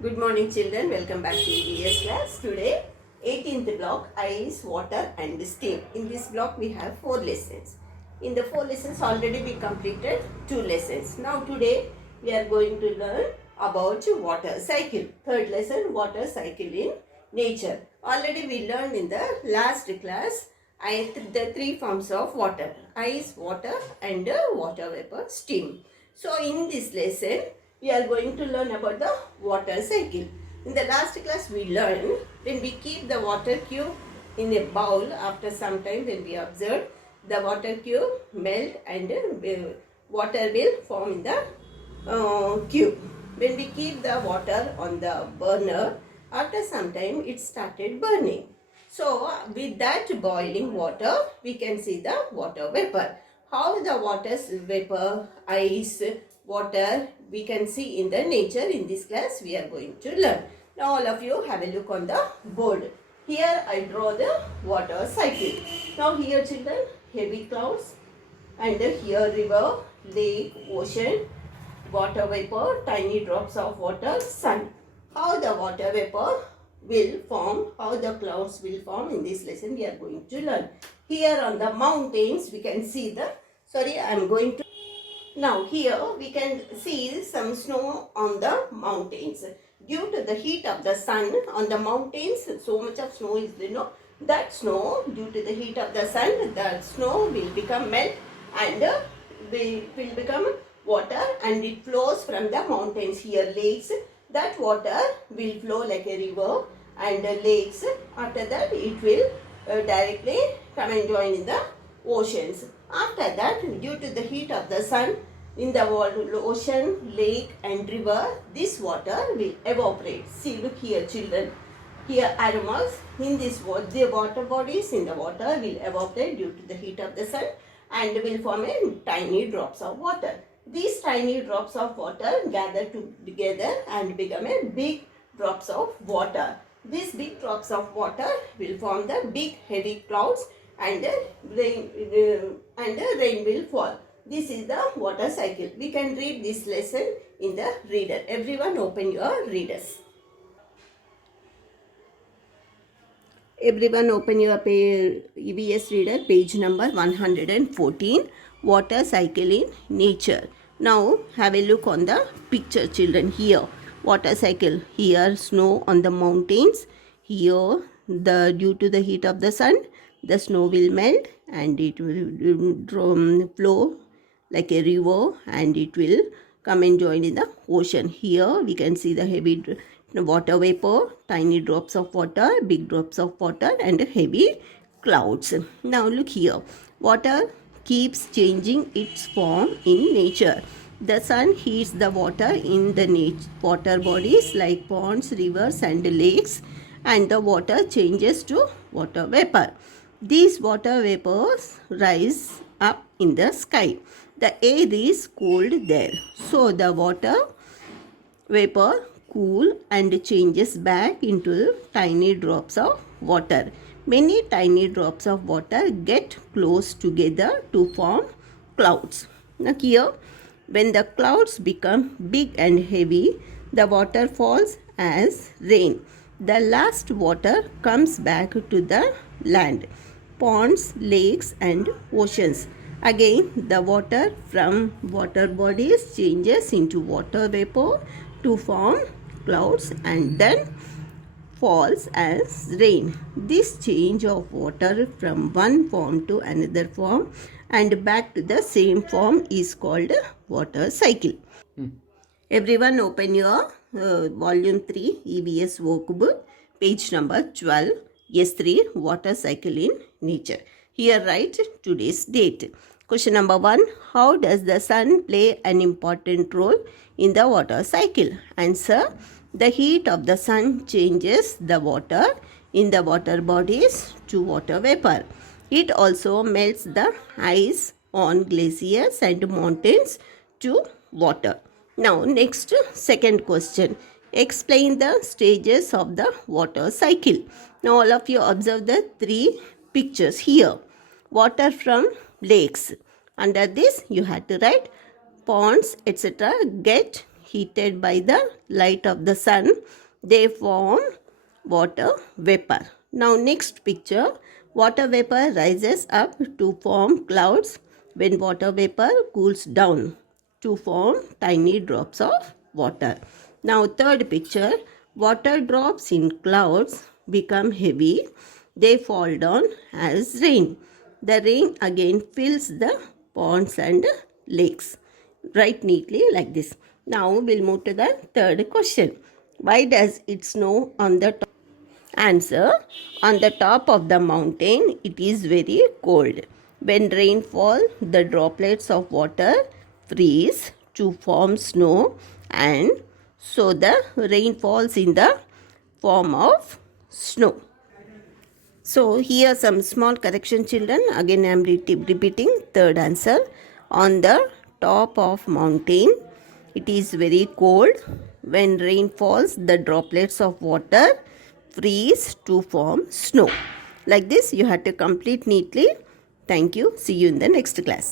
Good morning children, welcome back to EVS class. Today 18th block ice, water and steam. In this block we have 4 lessons. In the 4 lessons already we completed 2 lessons. Now today we are going to learn about water cycle. Third lesson, water cycle in nature. Already we learned in the last class the 3 forms of water: ice, water and water vapor, steam. So in this lesson we are going to learn about the water cycle. In the last class we learned when we keep the water cube in a bowl, after some time when we observe the water cube melt and water will form in the cube. When we keep the water on the burner, after some time it started burning. So with that boiling water we can see the water vapor. How the water vapor, ice, water we can see in the nature. In this class we are going to learn. Now all of you have a look on the board. Here I draw the water cycle. Now here children, heavy clouds, and here river, lake, ocean, water vapor, tiny drops of water, sun. How the water vapor will form, how the clouds will form, in this lesson we are going to learn. Here on the mountains we can see the, now here we can see some snow on the mountains. Due to the heat of the sun on the mountains, so much of snow is that snow, due to the heat of the sun, the snow will become melt and will become water, and it flows from the mountains. Here lakes, that water will flow like a river, and lakes, after that it will directly come and join in the oceans. After that, due to the heat of the sun in the ocean, lake and river, this water will evaporate. See, look here children, here arrow marks. In this the water bodies in the water will evaporate due to the heat of the sun and will form a tiny drops of water. These tiny drops of water gather together and become a big drops of water. These big drops of water will form the big heavy clouds, and rain will fall. This is the water cycle. We can read this lesson in the reader. Everyone open your readers. Everyone open your EVS reader, page number 114, water cycle in nature. Now have a look on the picture children. Here water cycle, here snow on the mountains, here due to the heat of the sun the snow will melt and it will flow like a river, and it will come and join in the ocean. Here we can see the heavy water vapor, tiny drops of water, big drops of water and heavy clouds. Now look here, water keeps changing its form in nature. The sun heats the water in the water bodies like ponds, rivers and lakes, and the water changes to water vapor. These water vapors rise up in the sky. The air is cold there, so the water vapor cool and changes back into tiny drops of water. Many tiny drops of water get close together to form clouds. Now here, when the clouds become big and heavy, the water falls as rain. The last water comes back to the land, ponds, lakes and oceans. Again, the water from water bodies changes into water vapor to form clouds and then falls as rain. This change of water from one form to another form and back to the same form is called water cycle. Everyone open your volume 3 EVS workbook, page number 12, S3, water cycle in nature. Here write today's date. Question number 1. How does the sun play an important role in the water cycle? Answer. The heat of the sun changes the water in the water bodies to water vapor. It also melts the ice on glaciers and mountains to water. Now next, second question. Explain the stages of the water cycle. Now all of you observe the 3 pictures here. Water from lakes. Under this you had to write ponds etc. get heated by the light of the sun, they form water vapor. Now next picture, water vapor rises up to form clouds when water vapor cools down to form tiny drops of water. Now third picture, water drops in clouds become heavy. They fall down as rain. The rain again fills the ponds and lakes. Write neatly like this. Now we'll move to the third question. Why does it snow on the top? Answer. On the top of the mountain, it is very cold. When rain falls, the droplets of water freeze to form snow, and so the rain falls in the form of snow. So here some small correction, children. Again I am repeating third answer. On the top of mountain, it is very cold. When rain falls, the droplets of water freeze to form snow. Like this you have to complete neatly. Thank you. See you in the next class.